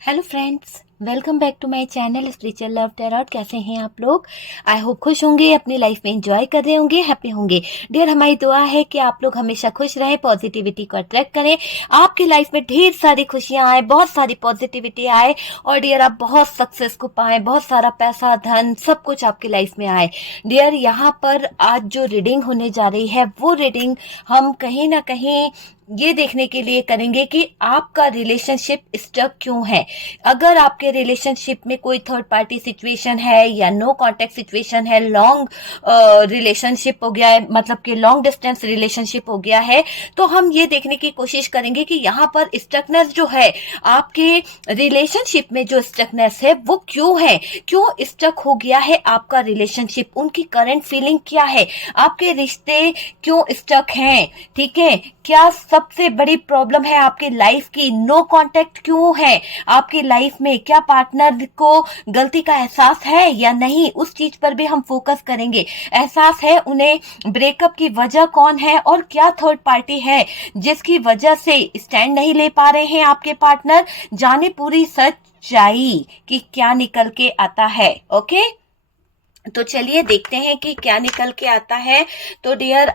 Hello friends, welcome back to my channel spiritual love tarot. कैसे हैं आप लोग? आई होप खुश होंगे, अपनी लाइफ में एंजॉय कर रहे होंगे, हैप्पी होंगे। डियर, हमारी दुआ है कि आप लोग हमेशा खुश रहें, पॉजिटिविटी को अट्रैक्ट करें, आपकी लाइफ में ढेर सारी खुशियां आए, बहुत सारी पॉजिटिविटी आए और डियर आप बहुत सक्सेस को पाएं, बहुत सारा पैसा, धन, सब कुछ आपकी लाइफ में आए। डियर, यहाँ पर आज जो रीडिंग होने जा रही है वो रीडिंग हम कहीं ना कहीं ये देखने के लिए करेंगे कि आपका रिलेशनशिप स्टक क्यों है। अगर आपके रिलेशनशिप में कोई थर्ड पार्टी सिचुएशन है या नो कांटेक्ट सिचुएशन है, लॉन्ग रिलेशनशिप हो गया है, मतलब कि लॉन्ग डिस्टेंस रिलेशनशिप हो गया है, तो हम ये देखने की कोशिश करेंगे कि यहाँ पर स्टकनेस जो है, आपके रिलेशनशिप में जो स्टकनेस है वो क्यों है, क्यों स्टक हो गया है आपका रिलेशनशिप, उनकी करंट फीलिंग क्या है, आपके रिश्ते क्यों स्टक हैं। ठीक है, क्या सबसे बड़ी प्रॉब्लम है आपकी लाइफ की, नो कांटेक्ट क्यों है आपकी लाइफ में, क्या पार्टनर को गलती का एहसास है या नहीं, उस चीज पर भी हम फोकस करेंगे। एहसास है उन्हें, ब्रेकअप की वजह कौन है और क्या थर्ड पार्टी है जिसकी वजह से स्टैंड नहीं ले पा रहे हैं आपके पार्टनर। जाने पूरी सच्चाई कि क्या निकल के आता है। ओके, तो चलिए देखते हैं कि क्या निकल के आता है। तो डियर,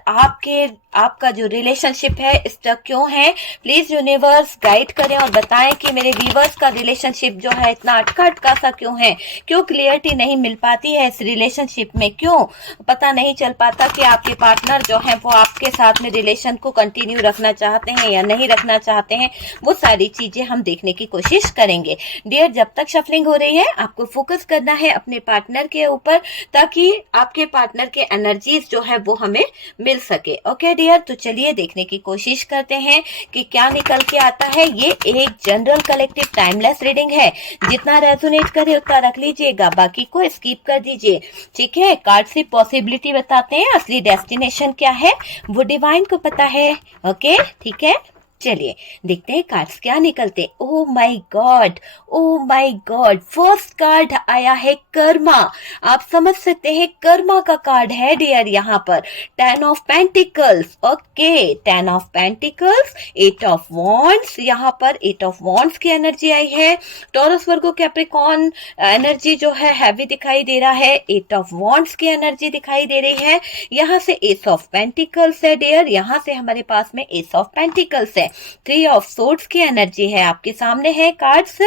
आपका जो रिलेशनशिप है स्टक क्यों है। प्लीज यूनिवर्स गाइड करें और बताएं कि मेरे व्यूवर्स का रिलेशनशिप जो है इतना अटका अटका सा क्यों है, क्यों क्लियरिटी नहीं मिल पाती है इस रिलेशनशिप में, क्यों पता नहीं चल पाता कि आपके पार्टनर जो है वो आपके साथ में रिलेशन को कंटिन्यू रखना चाहते हैं या नहीं रखना चाहते हैं। वो सारी चीजें हम देखने की कोशिश करेंगे। डियर, जब तक शफलिंग हो रही है आपको फोकस करना है अपने पार्टनर के ऊपर, ताकि आपके पार्टनर के एनर्जीज जो है वो हमें मिल सके। ओके डियर, तो चलिए देखने की कोशिश करते हैं कि क्या निकल के आता है। ये एक जनरल कलेक्टिव टाइमलेस रीडिंग है, जितना रेजोनेट करे उतना रख लीजिएगा, बाकी को स्किप कर दीजिए। ठीक है, कार्ड से पॉसिबिलिटी बताते हैं, असली डेस्टिनेशन क्या है वो डिवाइन को पता है। ओके ठीक है, चलिए देखते हैं कार्ड्स क्या निकलते। Oh my God, oh my God, first card आया है कर्मा। आप समझ सकते हैं कर्मा का कार्ड है डियर। यहाँ पर 10 of pentacles, okay 10 of pentacles, 8 of wands, यहाँ पर 8 ऑफ वॉन्ड्स की एनर्जी आई है। टॉरस वर्गो कैप्रिकॉर्न एनर्जी जो है हैवी दिखाई दे रहा है, 8 ऑफ वॉन्ड्स की एनर्जी दिखाई दे रही है। यहाँ से एस ऑफ पेंटिकल्स है डियर, यहाँ से हमारे पास में एस ऑफ पेंटिकल्स है। 3 ऑफ सोर्ड्स की एनर्जी है, आपके सामने है cards,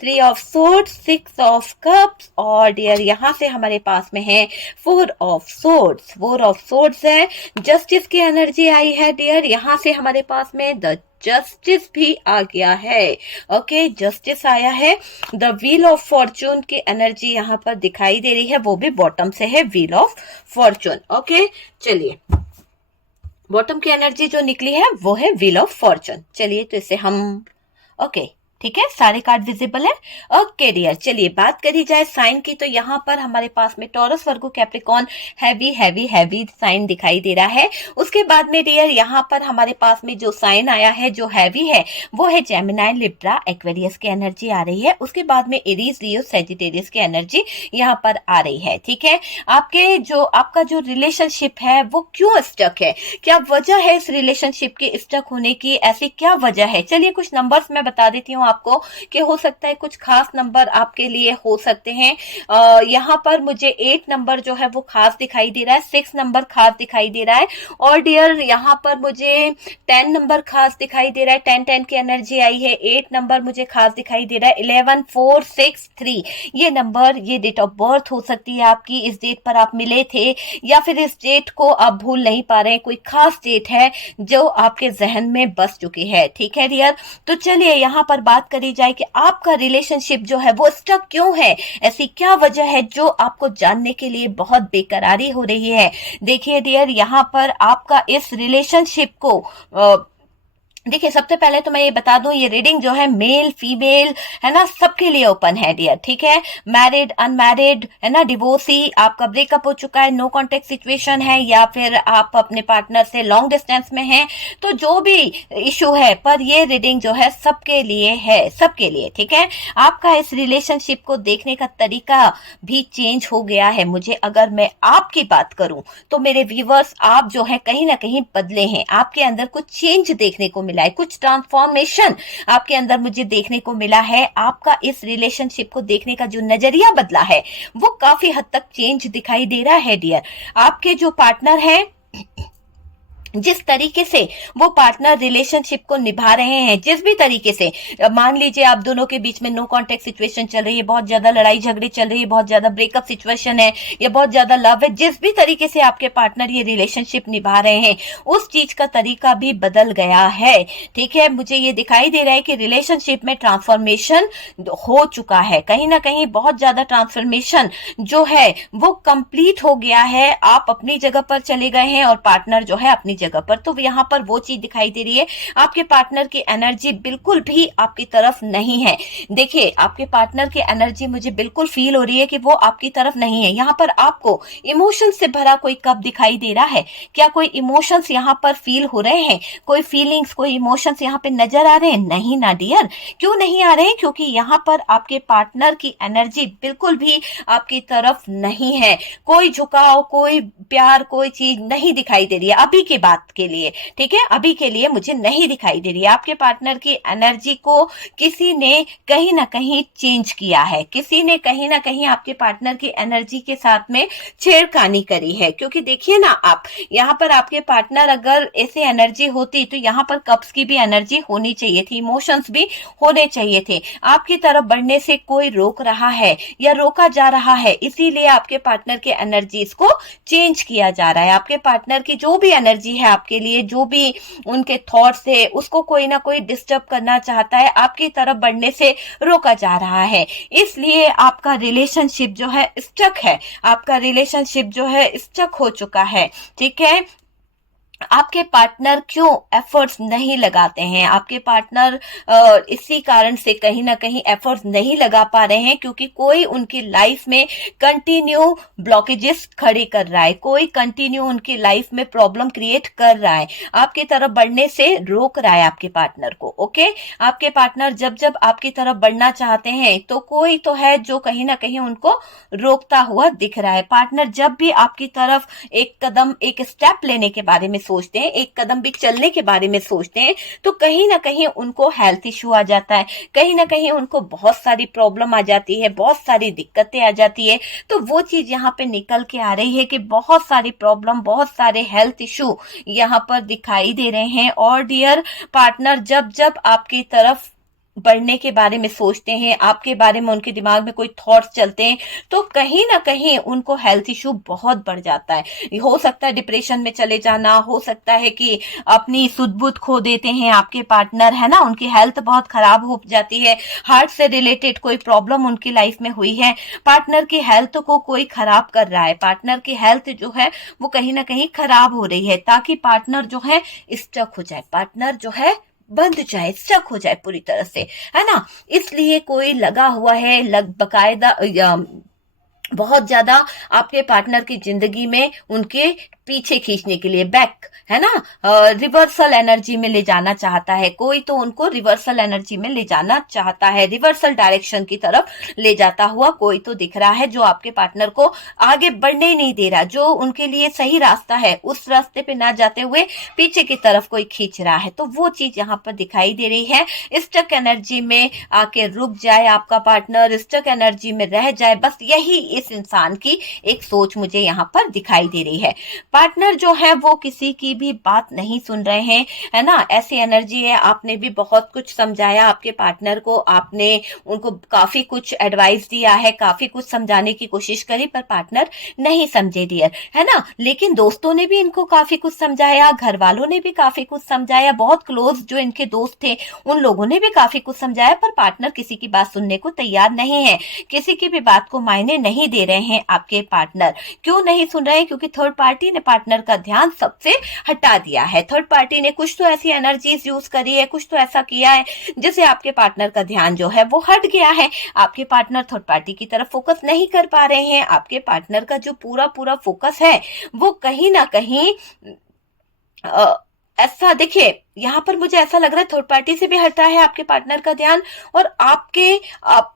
3 of swords, 6 of cups और डियर यहाँ से हमारे पास में है 4 ऑफ सोर्ड्स। 4 ऑफ सोर्ड्स है, जस्टिस की एनर्जी आई है डियर, यहाँ से हमारे पास में द जस्टिस भी आ गया है। ओके, जस्टिस आया है। द व्हील ऑफ फॉर्चून की एनर्जी यहाँ पर दिखाई दे रही है, वो भी बॉटम से है, व्हील ऑफ फॉर्चून। ओके, चलिए बॉटम की एनर्जी जो निकली है वो है व्हील ऑफ फॉर्चून। चलिए तो इसे हम ओके ठीक है, सारे कार्ड विजिबल है। ओके डियर, चलिए बात करी जाए साइन की, तो यहाँ पर हमारे पास में Taurus Virgo Capricorn heavy heavy heavy sign दिखाई दे रहा है। उसके बाद में डियर यहाँ पर हमारे पास में जो साइन आया है जो हैवी है वो है जेमिनाई, लिब्रा, एक्वेरियस की एनर्जी आ रही है। उसके बाद में एरीज, लियो, सैजिटेरियस की एनर्जी यहाँ पर आ रही है। ठीक है, आपका जो रिलेशनशिप है वो क्यों स्टक है, क्या वजह है इस रिलेशनशिप के स्टक होने की, ऐसी क्या वजह है। चलिए कुछ नंबर्स मैं बता देती हूँ आपको कि हो सकता है कुछ खास नंबर आपके लिए हो सकते हैं। यहाँ पर मुझे 8 नंबर जो है वो खास दिखाई दे रहा है, 6 नंबर खास दिखाई दे रहा है और डियर यहाँ पर मुझे 10 नंबर खास दिखाई दे रहा है, 10 की एनर्जी आई है। 8 नंबर मुझे खास दिखाई दे रहा है, 11 4 6 3 ये नंबर, ये डेट ऑफ बर्थ हो सकती है आपकी, इस डेट पर आप मिले थे या फिर इस डेट को आप भूल नहीं पा रहे हैं, कोई खास डेट है जो आपके जहन में बस चुकी है। ठीक है डियर, तो चलिए यहाँ पर बात करी जाए कि आपका रिलेशनशिप जो है वो स्टक क्यों है, ऐसी क्या वजह है जो आपको जानने के लिए बहुत बेकरारी हो रही है। देखिए डियर, यहाँ पर आपका इस रिलेशनशिप को देखिए, सबसे पहले तो मैं ये बता दूं, ये रीडिंग जो है मेल फीमेल है ना, सबके लिए ओपन है डियर। ठीक है, मैरिड, अनमैरिड है ना, डिवोर्सी, आपका ब्रेकअप हो चुका है, नो कॉन्टेक्ट सिचुएशन है, या फिर आप अपने पार्टनर से लॉन्ग डिस्टेंस में हैं, तो जो भी इशू है, पर ये रीडिंग जो है सबके लिए है, सबके लिए। ठीक है, आपका इस रिलेशनशिप को देखने का तरीका भी चेंज हो गया है। मुझे अगर मैं आपकी बात करूं तो मेरे व्यूवर्स, आप जो है कहीं ना कहीं बदले हैं, आपके अंदर कुछ चेंज देखने को मिला मिला है, कुछ ट्रांसफॉर्मेशन आपके अंदर मुझे देखने को मिला है। आपका इस रिलेशनशिप को देखने का जो नजरिया बदला है वो काफी हद तक चेंज दिखाई दे रहा है डियर। आपके जो पार्टनर है, जिस तरीके से वो पार्टनर रिलेशनशिप को निभा रहे हैं, जिस भी तरीके से, मान लीजिए आप दोनों के बीच में नो कांटेक्ट सिचुएशन चल रही है, बहुत ज्यादा लड़ाई झगड़े चल रही है, बहुत ज्यादा ब्रेकअप सिचुएशन है या बहुत ज्यादा लव है, जिस भी तरीके से आपके पार्टनर ये रिलेशनशिप निभा रहे हैं उस चीज का तरीका भी बदल गया है। ठीक है, मुझे ये दिखाई दे रहा है कि रिलेशनशिप में ट्रांसफॉर्मेशन हो चुका है, कहीं ना कहीं बहुत ज्यादा ट्रांसफॉर्मेशन जो है वो कंप्लीट हो गया है। आप अपनी जगह पर चले गए हैं और पार्टनर जो है अपनी जगह पर। तो यहाँ पर वो चीज दिखाई दे रही है, आपके पार्टनर की एनर्जी बिल्कुल भी आपकी तरफ नहीं है। देखिए, आपके पार्टनर की एनर्जी मुझे बिल्कुल फील हो रही है कि वो आपकी तरफ नहीं है। यहाँ पर आपको इमोशन से भरा कोई कप दिखाई दे रहा है। क्या कोई इमोशंस यहाँ पर फील हो रहे हैं? कोई फीलिंग्स, कोई इमोशंस यहाँ पे नजर आ रहे हैं? नहीं ना डियर। क्यों नहीं आ रहे हैं? क्योंकि यहाँ पर आपके पार्टनर की एनर्जी बिल्कुल भी आपकी तरफ नहीं है। कोई झुकाव, कोई प्यार, कोई चीज नहीं दिखाई दे रही है अभी के बात के लिए। ठीक है, अभी के लिए मुझे नहीं दिखाई दे रही है। आपके पार्टनर की एनर्जी को किसी ने कहीं ना कहीं चेंज किया है, किसी ने कहीं ना कहीं आपके पार्टनर की एनर्जी के साथ में छेड़खानी करी है। क्योंकि देखिए ना, आप यहाँ पर आपके पार्टनर अगर ऐसे एनर्जी होती तो यहाँ पर कप्स की भी एनर्जी होनी चाहिए थी, इमोशंस भी होने चाहिए थे। आपकी तरफ बढ़ने से कोई रोक रहा है या रोका जा रहा है, इसीलिए आपके पार्टनर के एनर्जीज को चेंज किया जा रहा है। आपके पार्टनर की जो भी एनर्जी है आपके लिए, जो भी उनके थॉट्स है, उसको कोई ना कोई डिस्टर्ब करना चाहता है, आपकी तरफ बढ़ने से रोका जा रहा है। इसलिए आपका रिलेशनशिप जो है स्टक है, आपका रिलेशनशिप जो है स्टक हो चुका है। ठीक है, आपके पार्टनर क्यों एफर्ट्स नहीं लगाते हैं? आपके पार्टनर इसी कारण से कहीं ना कहीं एफर्ट्स नहीं लगा पा रहे हैं क्योंकि कोई उनकी लाइफ में कंटिन्यू ब्लॉकेजेस खड़े कर रहा है, कोई कंटिन्यू उनकी लाइफ में प्रॉब्लम क्रिएट कर रहा है, आपकी तरफ बढ़ने से रोक रहा है आपके पार्टनर को। ओके, आपके पार्टनर जब जब आपकी तरफ बढ़ना चाहते हैं तो कोई तो है जो कहीं ना कहीं उनको रोकता हुआ दिख रहा है। पार्टनर जब भी आपकी तरफ एक कदम, एक स्टेप लेने के बारे में सोचते हैं, एक कदम भी चलने के बारे में सोचते हैं, तो कहीं ना कहीं उनको हेल्थ इश्यू आ जाता है, कहीं ना कहीं उनको बहुत सारी प्रॉब्लम आ जाती है, बहुत सारी दिक्कतें आ जाती है। तो वो चीज यहाँ पे निकल के आ रही है कि बहुत सारी प्रॉब्लम, बहुत सारे हेल्थ इश्यू यहाँ पर दिखाई दे रहे हैं। और डियर पार्टनर जब जब आपकी तरफ बढ़ने के बारे में सोचते हैं, आपके बारे में उनके दिमाग में कोई थॉट्स चलते हैं, तो कहीं ना कहीं उनको हेल्थ इशू बहुत बढ़ जाता है। हो सकता है डिप्रेशन में चले जाना, हो सकता है कि अपनी सुध बुध खो देते हैं आपके पार्टनर, है ना, उनकी हेल्थ बहुत खराब हो जाती है, हार्ट से रिलेटेड कोई प्रॉब्लम उनकी लाइफ में हुई है, पार्टनर की हेल्थ को कोई खराब कर रहा है, पार्टनर की हेल्थ जो है वो कहीं ना कहीं खराब हो रही है, ताकि पार्टनर जो है स्टक हो जाए, पार्टनर जो है बंध जाए, स्टक हो जाए पूरी तरह से, है ना। इसलिए कोई लगा हुआ है बकायदा बहुत ज्यादा आपके पार्टनर की जिंदगी में उनके पीछे खींचने के लिए, बैक, है ना, रिवर्सल एनर्जी में ले जाना चाहता है। कोई तो उनको रिवर्सल एनर्जी में ले जाना चाहता है, रिवर्सल डायरेक्शन की तरफ ले जाता हुआ कोई तो दिख रहा है जो आपके पार्टनर को आगे बढ़ने ही नहीं दे रहा, जो उनके लिए सही रास्ता है उस रास्ते पे ना जाते हुए पीछे की तरफ कोई खींच रहा है। तो वो चीज यहाँ पर दिखाई दे रही है। स्टक एनर्जी में आके रुक जाए आपका पार्टनर, स्टक एनर्जी में रह जाए, बस यही इस इंसान की एक सोच मुझे यहाँ पर दिखाई दे रही है। पार्टनर जो है वो किसी की भी बात नहीं सुन रहे हैं, है ना, ऐसी एनर्जी है। आपने भी बहुत कुछ समझाया आपके पार्टनर को, आपने उनको काफी कुछ एडवाइस दिया है, काफी कुछ समझाने की कोशिश करी, पर पार्टनर नहीं समझे डियर, है ना। लेकिन दोस्तों ने भी इनको काफी कुछ समझाया, घर वालों ने भी काफी कुछ समझाया, बहुत क्लोज जो इनके दोस्त थे उन लोगों ने भी काफी कुछ समझाया, पर पार्टनर किसी की बात सुनने को तैयार नहीं है, किसी की भी बात को मायने नहीं दे रहे हैं आपके पार्टनर। क्यों नहीं सुन रहे हैं? क्योंकि थर्ड पार्टी ने पार्टनर का ध्यान सबसे हटा दिया है। थर्ड पार्टी ने कुछ तो ऐसी एनर्जीज यूज करी है, कुछ तो ऐसा किया है जिससे आपके पार्टनर का ध्यान जो है वो हट गया है। आपके पार्टनर थर्ड पार्टी की तरफ फोकस नहीं कर पा रहे हैं। आपके पार्टनर का जो पूरा फोकस है वो कहीं ना कहीं ऐसा, देखिए, यहाँ पर मुझे ऐसा लग रहा है थर्ड पार्टी से भी हटा है आपके पार्टनर का ध्यान, और आपके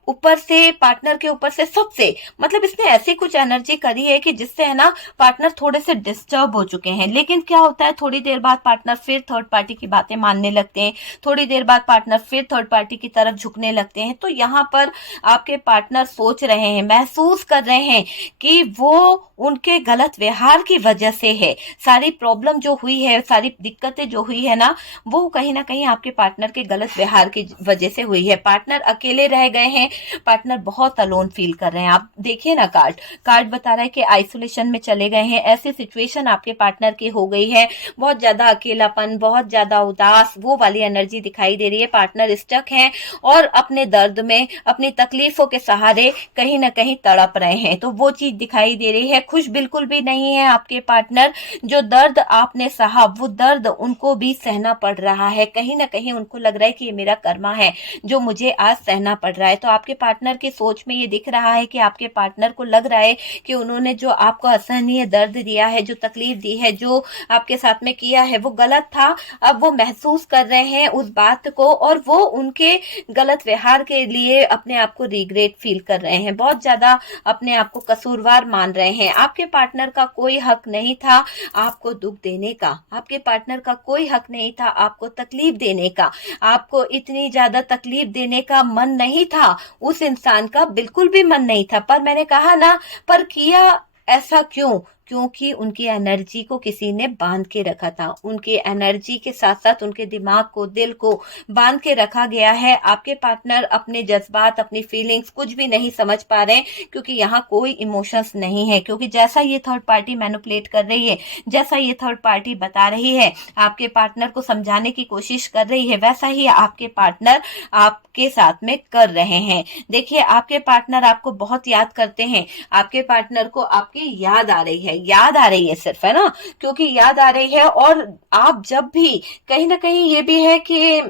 ऊपर से, पार्टनर के ऊपर से, सबसे, मतलब इसने ऐसी कुछ एनर्जी करी है कि जिससे है ना पार्टनर थोड़े से डिस्टर्ब हो चुके हैं। लेकिन क्या होता है, थोड़ी देर बाद पार्टनर फिर थर्ड पार्टी की बातें मानने लगते हैं, थोड़ी देर बाद पार्टनर फिर थर्ड पार्टी की तरफ झुकने लगते हैं। तो यहाँ पर आपके पार्टनर सोच रहे हैं, महसूस कर रहे हैं कि वो उनके गलत व्यवहार की वजह से है, सारी प्रॉब्लम जो हुई है, सारी दिक्कतें जो हुई है ना, वो कहीं ना कहीं आपके पार्टनर के गलत व्यवहार की वजह से हुई है। पार्टनर अकेले रह गए हैं, पार्टनर बहुत अलोन फील कर रहे हैं। आप देखिए ना, कार्ड बता रहा है कि आइसोलेशन में चले गए हैं, ऐसी सिचुएशन आपके पार्टनर की हो गई है, बहुत ज्यादा अकेलापन, बहुत ज्यादा उदास, वो वाली एनर्जी दिखाई दे रही है। पार्टनर स्टक हैं और अपने दर्द में, अपनी तकलीफों के सहारे कहीं ना कहीं तड़प रहे हैं, तो वो चीज दिखाई दे रही है। खुश बिल्कुल भी नहीं है आपके पार्टनर, जो दर्द आपने सहा वो दर्द उनको भी सहना पड़ रहा है। कहीं ना कहीं उनको लग रहा है कि ये मेरा कर्मा है जो मुझे आज सहना पड़ रहा है। तो आपके पार्टनर की सोच में ये दिख रहा है कि आपके पार्टनर को लग रहा है कि उन्होंने जो आपको असहनीय दर्द दिया है, जो तकलीफ दी है, जो आपके साथ में किया है, वो गलत था। अब वो महसूस कर रहे हैं उस बात को, और वो उनके गलत व्यवहार के लिए अपने आप को रिग्रेट फील कर रहे हैं, बहुत ज्यादा अपने आप को कसूरवार मान रहे हैं। आपके पार्टनर का कोई हक नहीं था आपको दुख देने का, आपके पार्टनर का कोई हक नहीं था आपको तकलीफ देने का, आपको इतनी ज्यादा तकलीफ देने का मन नहीं था, उस इंसान का बिल्कुल भी मन नहीं था। पर मैंने कहा ना, पर किया ऐसा क्यों? क्योंकि उनकी एनर्जी को किसी ने बांध के रखा था, उनकी एनर्जी के साथ साथ उनके दिमाग को, दिल को बांध के रखा गया है। आपके पार्टनर अपने जज्बात, अपनी फीलिंग्स कुछ भी नहीं समझ पा रहे, क्योंकि यहाँ कोई इमोशंस नहीं है। क्योंकि जैसा ये थर्ड पार्टी मैनिपुलेट कर रही है, जैसा ये थर्ड पार्टी बता रही है, आपके पार्टनर को समझाने की कोशिश कर रही है, वैसा ही आपके पार्टनर आपके साथ में कर रहे हैं। देखिए, आपके पार्टनर आपको बहुत याद करते हैं, आपके पार्टनर को आपकी याद आ रही है, याद आ रही है सिर्फ, है ना, क्योंकि याद आ रही है। और आप जब भी, कहीं ना कहीं ये भी है कि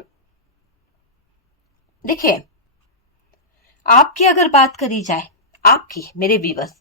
देखिए, आपकी अगर बात करी जाए, आपकी, मेरे व्यूअर्स,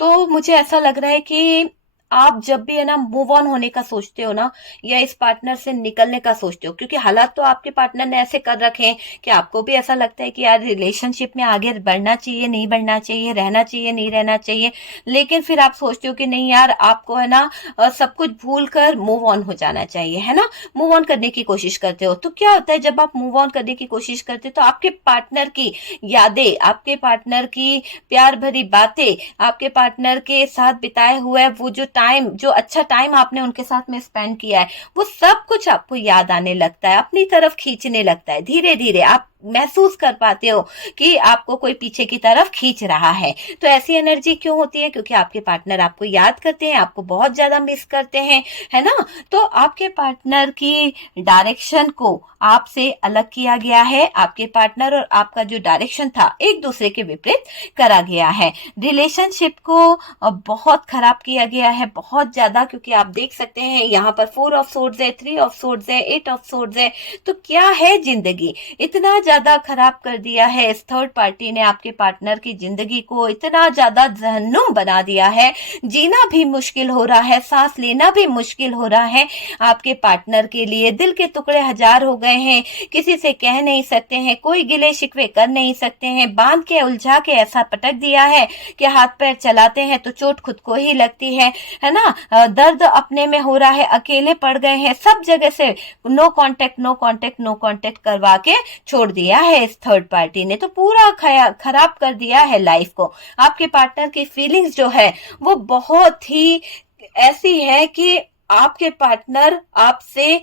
तो मुझे ऐसा लग रहा है कि आप जब भी है ना मूव ऑन होने का सोचते हो ना, या इस पार्टनर से निकलने का सोचते हो, क्योंकि हालात तो आपके पार्टनर ने ऐसे कर रखे हैं कि आपको भी ऐसा लगता है कि यार रिलेशनशिप में आगे बढ़ना चाहिए, नहीं बढ़ना चाहिए, रहना चाहिए, नहीं रहना चाहिए, लेकिन फिर आप सोचते हो कि नहीं यार, आपको है ना सब कुछ भूल कर मूव ऑन हो जाना चाहिए, है ना, मूव ऑन करने की कोशिश करते हो। तो क्या होता है, जब आप मूव ऑन करने की कोशिश करते हो तो आपके पार्टनर की यादें, आपके पार्टनर की प्यार भरी बातें, आपके पार्टनर के साथ बिताए हुए वो जो टाइम, जो अच्छा टाइम आपने उनके साथ में स्पेंड किया है, वो सब कुछ आपको याद आने लगता है, अपनी तरफ खींचने लगता है। धीरे धीरे आप महसूस कर पाते हो कि आपको कोई पीछे की तरफ खींच रहा है। तो ऐसी एनर्जी क्यों होती है? क्योंकि आपके पार्टनर आपको याद करते हैं, आपको बहुत ज्यादा मिस करते हैं, है ना। तो आपके पार्टनर की डायरेक्शन को आपसे अलग किया गया है, आपके पार्टनर और आपका जो डायरेक्शन था एक दूसरे के विपरीत करा गया है। रिलेशनशिप को बहुत खराब किया गया है, बहुत ज्यादा, क्योंकि आप देख सकते हैं यहाँ पर 4 ऑफ सोर्ड्स है, 3 ऑफ सोर्ड्स है, 8 ऑफ सोर्ड्स है। तो क्या है, जिंदगी इतना ज्यादा खराब कर दिया है इस थर्ड पार्टी ने, आपके पार्टनर की जिंदगी को इतना ज्यादा जहन्नुम बना दिया है, जीना भी मुश्किल हो रहा है, सांस लेना भी मुश्किल हो रहा है आपके पार्टनर के लिए। दिल के टुकड़े हजार हो गए हैं, किसी से कह नहीं सकते हैं, कोई गिले शिकवे कर नहीं सकते हैं, बांध के उलझा के ऐसा पटक दिया है कि हाथ पैर चलाते हैं तो चोट खुद को ही लगती है ना। दर्द अपने में हो रहा है, अकेले पड़ गए हैं, सब जगह से no contact, no contact, no contact करवा के छोड़ दिया है इस थर्ड पार्टी ने। तो पूरा खराब कर दिया है लाइफ को। आपके पार्टनर की फीलिंग्स जो है वो बहुत ही ऐसी है कि आपके पार्टनर आपसे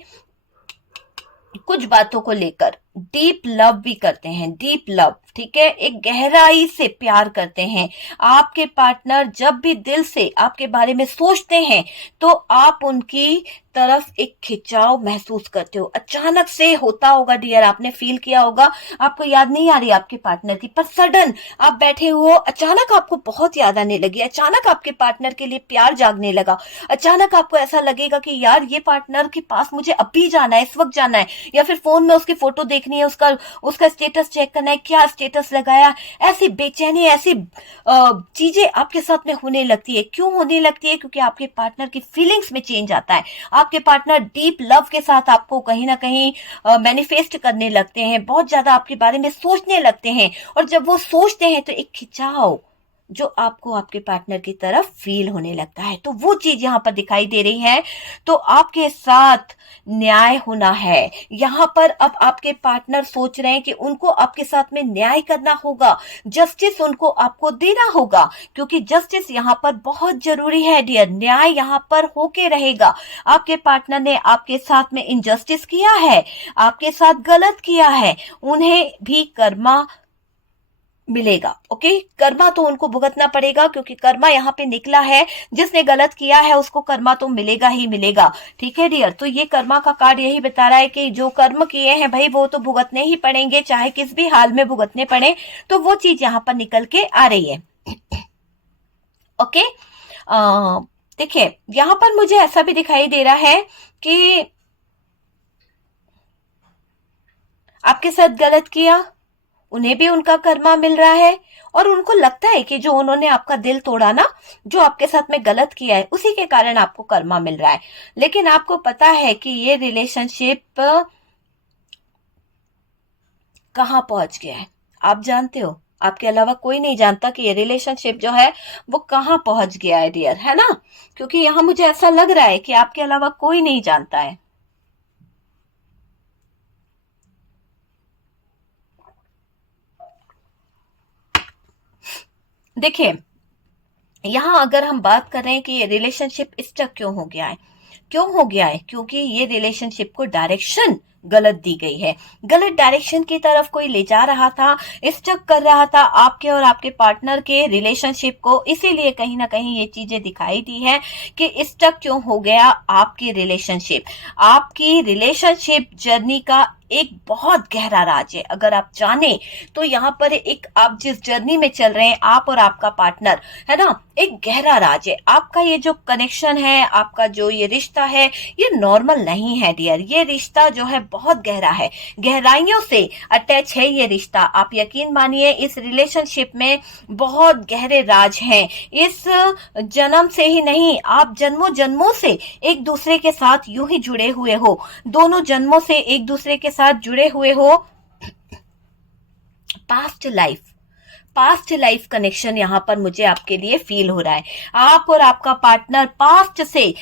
कुछ बातों को लेकर डीप लव भी करते हैं, डीप लव, ठीक है, एक गहराई से प्यार करते हैं। आपके पार्टनर जब भी दिल से आपके बारे में सोचते हैं तो आप उनकी तरफ एक खिंचाव महसूस करते हो। अचानक से होता होगा डियर, आपने फील किया होगा, आपको याद नहीं आ रही आपके पार्टनर की, पर सडन आप बैठे हो, अचानक आपको बहुत याद आने लगी, अचानक आपके पार्टनर के लिए प्यार जागने लगा, अचानक आपको ऐसा लगेगा कि यार ये पार्टनर के पास मुझे अभी जाना है, इस वक्त जाना है, या फिर फोन में उसकी फोटो देखनी है, उसका उसका स्टेटस चेक करना है, क्या स्टेटस लगाया, ऐसी बेचैनी, ऐसी चीजें आपके साथ में होने लगती है। क्यों होने लगती है? क्योंकि आपके पार्टनर की फीलिंग्स में चेंज आता है। आपके पार्टनर डीप लव के साथ आपको कहीं ना कहीं मैनिफेस्ट करने लगते हैं, बहुत ज्यादा आपके बारे में सोचने लगते हैं, और जब वो सोचते हैं तो एक खिंचाव जो आपको आपके पार्टनर की तरफ फील होने लगता है, तो वो चीज यहाँ पर दिखाई दे रही है। तो आपके साथ न्याय होना है यहाँ पर। अब आपके पार्टनर सोच रहे हैं कि उनको आपके साथ में न्याय करना होगा, जस्टिस उनको आपको देना होगा, क्योंकि जस्टिस यहाँ पर बहुत जरूरी है डियर। न्याय यहाँ पर होके रहेगा। आपके पार्टनर ने आपके साथ में इनजस्टिस किया है, आपके साथ गलत किया है, उन्हें भी कर्मा मिलेगा। ओके, कर्मा तो उनको भुगतना पड़ेगा, क्योंकि कर्मा यहाँ पे निकला है। जिसने गलत किया है उसको कर्मा तो मिलेगा ही मिलेगा। ठीक है डियर, तो ये कर्मा का कार्ड यही बता रहा है कि जो कर्म किए हैं भाई वो तो भुगतने ही पड़ेंगे, चाहे किस भी हाल में भुगतने पड़े। तो वो चीज यहाँ पर निकल के आ रही है। ओके, देखिए यहाँ पर मुझे ऐसा भी दिखाई दे रहा है कि आपके साथ गलत किया, उन्हें भी उनका कर्मा मिल रहा है, और उनको लगता है कि जो उन्होंने आपका दिल तोड़ा ना, जो आपके साथ में गलत किया है, उसी के कारण आपको कर्मा मिल रहा है। लेकिन आपको पता है कि ये रिलेशनशिप कहाँ पहुंच गया है, आप जानते हो। आपके अलावा कोई नहीं जानता कि ये रिलेशनशिप जो है वो कहाँ पहुंच गया है डियर, है ना? क्योंकि यहाँ मुझे ऐसा लग रहा है कि आपके अलावा कोई नहीं जानता है। देखिए यहाँ अगर हम बात कर रहे हैं कि ये रिलेशनशिप स्टक क्यों हो गया है, क्यों हो गया है? क्योंकि ये रिलेशनशिप को डायरेक्शन गलत दी गई है। गलत डायरेक्शन की तरफ कोई ले जा रहा था, स्टक कर रहा था आपके और आपके पार्टनर के रिलेशनशिप को। इसीलिए कहीं ना कहीं ये चीजें दिखाई दी है कि स्टक क्यों हो गया आपकी रिलेशनशिप। आपकी रिलेशनशिप जर्नी का एक बहुत गहरा राज है। अगर आप जाने तो यहाँ पर एक, आप जिस जर्नी में चल रहे हैं आप और आपका पार्टनर, है ना, एक गहरा राज है। आपका ये जो कनेक्शन है, आपका जो ये रिश्ता है, ये नॉर्मल नहीं है डियर। ये रिश्ता जो है बहुत गहरा है, गहराइयों से अटैच है ये रिश्ता। आप यकीन मानिए इस रिलेशनशिप में बहुत गहरे राज हैं। इस जन्म से ही नहीं, आप जन्मों जन्मों से एक दूसरे के साथ यूं ही जुड़े हुए हो, दोनों जन्मों से एक दूसरे के साथ जुड़े हुए हो। पास्ट लाइफ कनेक्शन यहाँ पर मुझे आपके लिए फील हो रहा है। आप और आपका पार्टनर पास्ट से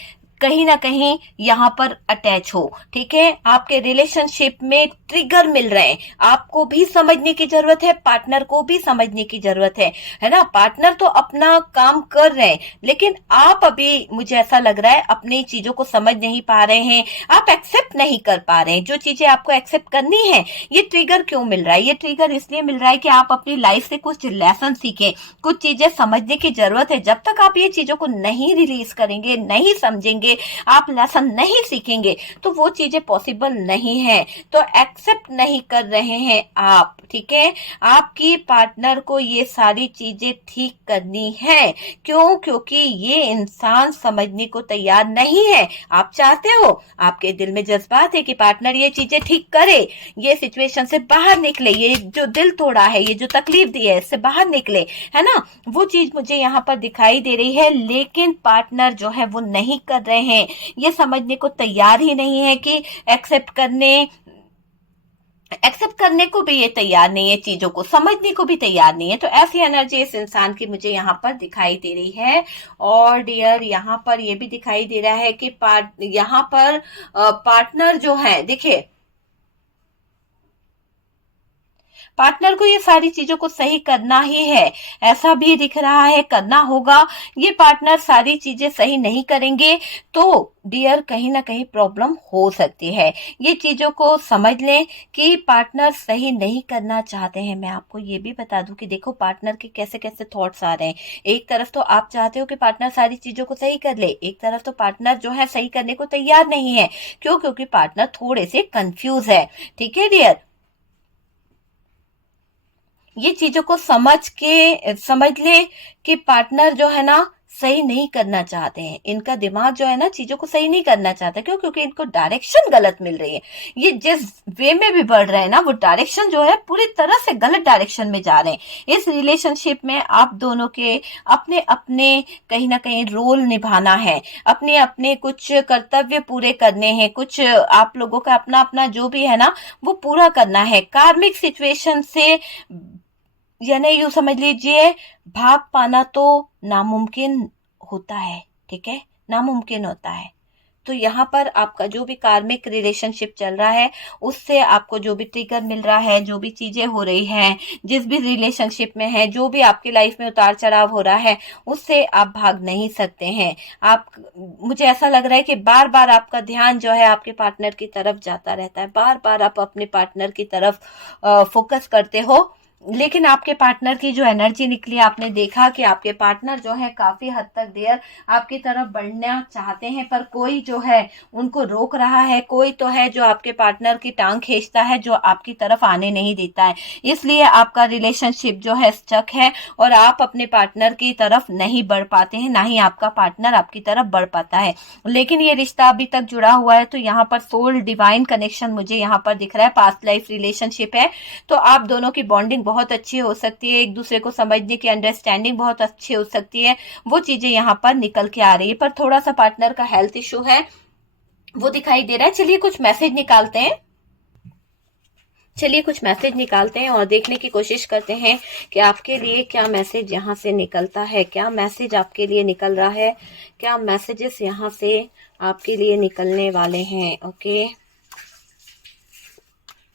कहीं ना कहीं यहाँ पर अटैच हो। ठीक है, आपके रिलेशनशिप में ट्रिगर मिल रहे हैं। आपको भी समझने की जरूरत है, पार्टनर को भी समझने की जरूरत है ना? पार्टनर तो अपना काम कर रहे हैं, लेकिन आप अभी, मुझे ऐसा लग रहा है, अपनी चीजों को समझ नहीं पा रहे हैं, आप एक्सेप्ट नहीं कर पा रहे हैं। जो चीजें आपको एक्सेप्ट करनी है, ये ट्रिगर क्यों मिल रहा है? ये ट्रिगर इसलिए मिल रहा है कि आप अपनी लाइफ से कुछ लेसन सीखें, कुछ चीजें समझने की जरूरत है। जब तक आप ये चीजों को नहीं रिलीज करेंगे, नहीं समझेंगे, आप लेसन नहीं सीखेंगे, तो वो चीजें पॉसिबल नहीं है। तो एक्सेप्ट नहीं कर रहे हैं आप। ठीक है, आपकी पार्टनर को ये सारी चीजें ठीक करनी है। क्यों? क्योंकि ये इंसान समझने को तैयार नहीं है। आप चाहते हो, आपके दिल में जज्बात है कि पार्टनर ये चीजें ठीक करे, ये सिचुएशन से बाहर निकले, ये जो दिल तोड़ा है, ये जो तकलीफ दी है, इससे बाहर निकले, है ना? वो चीज मुझे यहाँ पर दिखाई दे रही है। लेकिन पार्टनर जो है वो नहीं कर रहे हैं, ये समझने को तैयार ही नहीं है कि एक्सेप्ट करने को भी ये तैयार नहीं है, चीजों को समझने को भी तैयार नहीं है। तो ऐसी एनर्जी इस इंसान की मुझे यहाँ पर दिखाई दे रही है। और डियर यहाँ पर ये भी दिखाई दे रहा है कि यहाँ पर पार्टनर जो है, देखिए पार्टनर को ये सारी चीजों को सही करना ही है, ऐसा भी दिख रहा है, करना होगा। ये पार्टनर सारी चीजें सही नहीं करेंगे तो डियर कहीं ना कहीं प्रॉब्लम हो सकती है। ये चीजों को समझ लें कि पार्टनर सही नहीं करना चाहते हैं। मैं आपको ये भी बता दूं कि देखो पार्टनर के कैसे कैसे थॉट्स आ रहे हैं। एक तरफ तो आप चाहते हो कि पार्टनर सारी चीजों को सही कर ले, एक तरफ तो पार्टनर जो है सही करने को तैयार नहीं है। क्यों? क्योंकि पार्टनर थोड़े से कंफ्यूज है। ठीक है डियर, ये चीजों को समझ ले कि पार्टनर जो है ना सही नहीं करना चाहते हैं। इनका दिमाग जो है ना चीजों को सही नहीं करना चाहता। क्यों? क्योंकि इनको डायरेक्शन गलत मिल रही है। ये जिस वे में भी बढ़ रहे हैं ना, वो डायरेक्शन जो है पूरी तरह से गलत डायरेक्शन में जा रहे हैं। इस रिलेशनशिप में आप दोनों के अपने अपने कहीं ना कहीं रोल निभाना है, अपने अपने कुछ कर्तव्य पूरे करने हैं, कुछ आप लोगों का अपना अपना जो भी है ना वो पूरा करना है। कार्मिक सिचुएशन से यानी यूं समझ लीजिए भाग पाना तो नामुमकिन होता है। ठीक है, नामुमकिन होता है। तो यहाँ पर आपका जो भी कार्मिक रिलेशनशिप चल रहा है उससे आपको जो भी ट्रिगर मिल रहा है, जो भी चीजें हो रही हैं, जिस भी रिलेशनशिप में है, जो भी आपकी लाइफ में उतार चढ़ाव हो रहा है, उससे आप भाग नहीं सकते हैं। आप मुझे ऐसा लग रहा है कि बार बार आपका ध्यान जो है आपके पार्टनर की तरफ जाता रहता है, बार बार आप अपने पार्टनर की तरफ फोकस करते हो। लेकिन आपके पार्टनर की जो एनर्जी निकली, आपने देखा कि आपके पार्टनर जो है काफी हद तक देर आपकी तरफ बढ़ना चाहते हैं, पर कोई जो है उनको रोक रहा है। कोई तो है जो आपके पार्टनर की टांग खींचता है, जो आपकी तरफ आने नहीं देता है। इसलिए आपका रिलेशनशिप जो है स्टक है और आप अपने पार्टनर की तरफ नहीं बढ़ पाते हैं, ना ही आपका पार्टनर आपकी तरफ बढ़ पाता है। लेकिन ये रिश्ता अभी तक जुड़ा हुआ है, तो यहाँ पर सोल डिवाइन कनेक्शन मुझे यहाँ पर दिख रहा है। पास्ट लाइफ रिलेशनशिप है, तो आप दोनों की बॉन्डिंग बहुत अच्छी हो सकती है, एक दूसरे को समझने की अंडरस्टैंडिंग बहुत अच्छी हो सकती है। वो चीजें यहाँ पर निकल के आ रही है, पर थोड़ा सा पार्टनर का हेल्थ इशू है वो दिखाई दे रहा है। चलिए कुछ मैसेज निकालते हैं, चलिए कुछ मैसेज निकालते हैं और देखने की कोशिश करते हैं कि आपके लिए क्या मैसेज यहाँ से निकलता है, क्या मैसेज आपके लिए निकल रहा है, क्या मैसेजेस यहाँ से आपके लिए निकलने वाले हैं। ओके,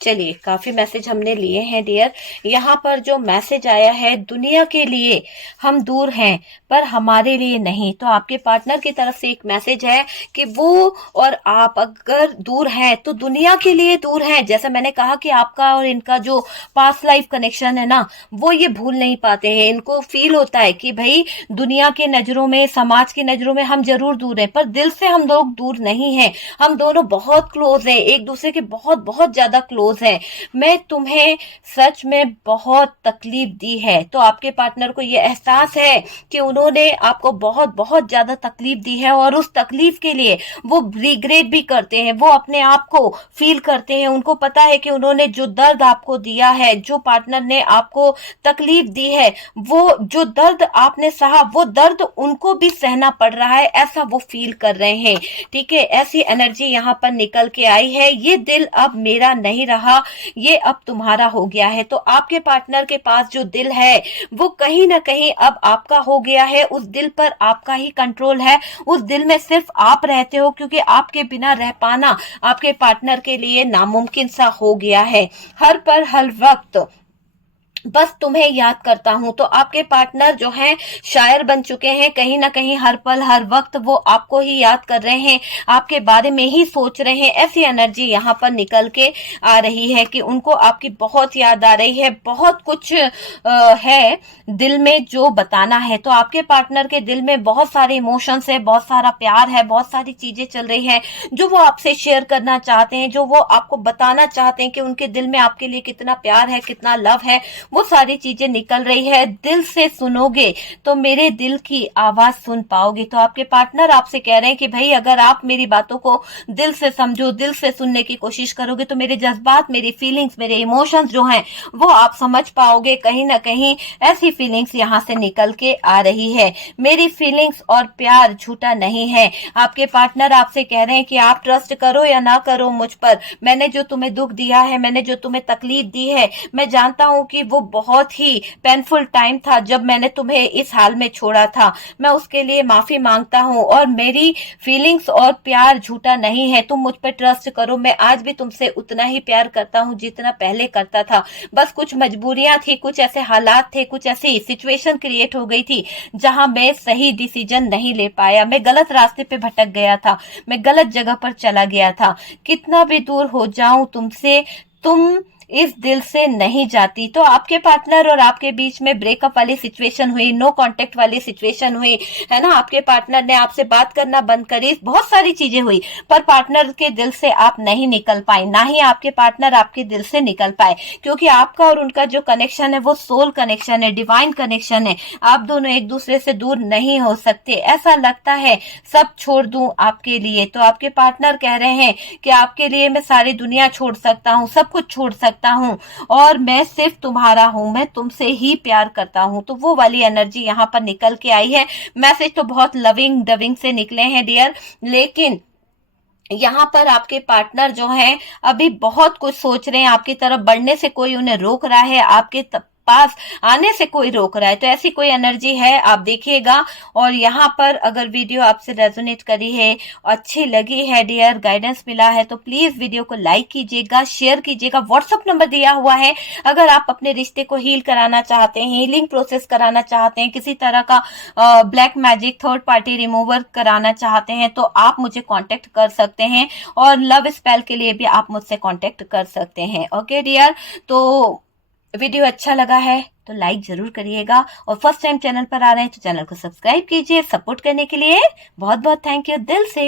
चलिए काफी मैसेज हमने लिए हैं डियर। यहाँ पर जो मैसेज आया है, दुनिया के लिए हम दूर हैं पर हमारे लिए नहीं। तो आपके पार्टनर की तरफ से एक मैसेज है कि वो और आप अगर दूर हैं तो दुनिया के लिए दूर हैं। जैसा मैंने कहा कि आपका और इनका जो पास्ट लाइफ कनेक्शन है ना, वो ये भूल नहीं पाते हैं। इनको फील होता है कि भाई दुनिया के नजरों में, समाज की नजरों में हम जरूर दूर हैं, पर दिल से हम लोग दूर नहीं हैं। हम दोनों बहुत क्लोज हैं, एक दूसरे के बहुत बहुत ज्यादा क्लोज है। मैं तुम्हें सच में बहुत तकलीफ दी है। तो आपके पार्टनर को यह एहसास है कि उन्होंने आपको बहुत बहुत ज्यादा तकलीफ दी है और उस तकलीफ के लिए वो रिग्रेट भी करते हैं, वो अपने आप को फील करते हैं। उनको पता है कि उन्होंने जो दर्द आपको दिया है, जो पार्टनर ने आपको तकलीफ दी है, वो जो दर्द आपने सहा, वो दर्द उनको भी सहना पड़ रहा है, ऐसा वो फील कर रहे हैं। ठीक है, ऐसी एनर्जी यहाँ पर निकल के आई है। ये दिल अब मेरा नहीं रहा, ये अब तुम्हारा हो गया है। तो आपके पार्टनर के पास जो दिल है वो कहीं ना कहीं अब आपका हो गया है। उस दिल पर आपका ही कंट्रोल है, उस दिल में सिर्फ आप रहते हो, क्योंकि आपके बिना रह पाना आपके पार्टनर के लिए नामुमकिन सा हो गया है। हर पल हर वक्त बस तुम्हें याद करता हूं। तो आपके पार्टनर जो हैं शायर बन चुके हैं, कहीं ना कहीं हर पल हर वक्त वो आपको ही याद कर रहे हैं, आपके बारे में ही सोच रहे हैं। ऐसी एनर्जी यहाँ पर निकल के आ रही है कि उनको आपकी बहुत याद आ रही है, बहुत कुछ है दिल में जो बताना है। तो आपके पार्टनर के दिल में बहुत सारे इमोशंस है, बहुत सारा प्यार है, बहुत सारी चीजें चल रही है जो वो आपसे शेयर करना चाहते हैं, जो वो आपको बताना चाहते हैं कि उनके दिल में आपके लिए कितना प्यार है, कितना लव है। वो सारी चीजें निकल रही है। दिल से सुनोगे तो मेरे दिल की आवाज सुन पाओगे। तो आपके पार्टनर आपसे कह रहे हैं कि भाई अगर आप मेरी बातों को दिल से समझो, दिल से सुनने की कोशिश करोगे तो मेरे जज्बात, मेरी फीलिंग्स, मेरे इमोशंस जो हैं वो आप समझ पाओगे। कहीं ना कहीं ऐसी फीलिंग्स यहाँ से निकल के आ रही है। मेरी फीलिंग्स और प्यार झूठा नहीं है। आपके पार्टनर आपसे कह रहे हैं कि आप ट्रस्ट करो या ना करो मुझ पर, मैंने जो तुम्हें दुख दिया है, मैंने जो तुम्हें तकलीफ दी है, मैं जानता हूं कि वो बहुत ही पेनफुल टाइम था जब मैंने तुम्हें इस हाल में छोड़ा था। मैं उसके लिए माफी मांगता हूं और मेरी फीलिंग्स और प्यार झूठा नहीं है। तुम मुझ पर ट्रस्ट करो, मैं आज भी तुमसे उतना ही प्यार करता हूं जितना पहले करता था। बस कुछ मजबूरियां थी, कुछ ऐसे हालात थे, कुछ ऐसी सिचुएशन क्रिएट हो गई थी जहां मैं सही डिसीजन नहीं ले पाया। मैं गलत रास्ते पे भटक गया था, मैं गलत जगह पर चला गया था। कितना भी दूर हो जाऊं तुमसे, तुम इस दिल से नहीं जाती। तो आपके पार्टनर और आपके बीच में ब्रेकअप वाली सिचुएशन हुई, नो कांटेक्ट वाली सिचुएशन हुई, है ना, आपके पार्टनर ने आपसे बात करना बंद करी, बहुत सारी चीजें हुई, पर पार्टनर के दिल से आप नहीं निकल पाए, ना ही आपके पार्टनर आपके दिल से निकल पाए, क्योंकि आपका और उनका जो कनेक्शन है वो सोल कनेक्शन है, डिवाइन कनेक्शन है। आप दोनों एक दूसरे से दूर नहीं हो सकते। ऐसा लगता है सब छोड़ दूं आपके लिए, तो आपके पार्टनर कह रहे हैं कि आपके लिए मैं सारी दुनिया छोड़ सकता हूँ, सब कुछ छोड़ सकता हूँ, और मैं सिर्फ तुम्हारा हूं, मैं तुमसे ही प्यार करता हूं। तो वो वाली एनर्जी यहाँ पर निकल के आई है। मैसेज तो बहुत लविंग डविंग से निकले हैं डियर, लेकिन यहाँ पर आपके पार्टनर जो हैं अभी बहुत कुछ सोच रहे हैं, आपकी तरफ बढ़ने से कोई उन्हें रोक रहा है, आपके पास आने से कोई रोक रहा है, तो ऐसी कोई एनर्जी है, आप देखिएगा। और यहाँ पर अगर वीडियो आपसे रेजोनेट करी है, अच्छी लगी है डियर, गाइडेंस मिला है, तो प्लीज वीडियो को लाइक कीजिएगा, शेयर कीजिएगा। व्हाट्सअप नंबर दिया हुआ है, अगर आप अपने रिश्ते को हील कराना चाहते हैं, हीलिंग प्रोसेस कराना चाहते हैं, किसी तरह का black magic third party remover कराना चाहते हैं, तो आप मुझे कांटेक्ट कर सकते हैं, और लव स्पेल के लिए भी आप मुझसे कांटेक्ट कर सकते हैं। ओके डियर, तो वीडियो अच्छा लगा है तो लाइक जरूर करिएगा, और फर्स्ट टाइम चैनल पर आ रहे हैं तो चैनल को सब्सक्राइब कीजिए। सपोर्ट करने के लिए बहुत बहुत थैंक यू दिल से।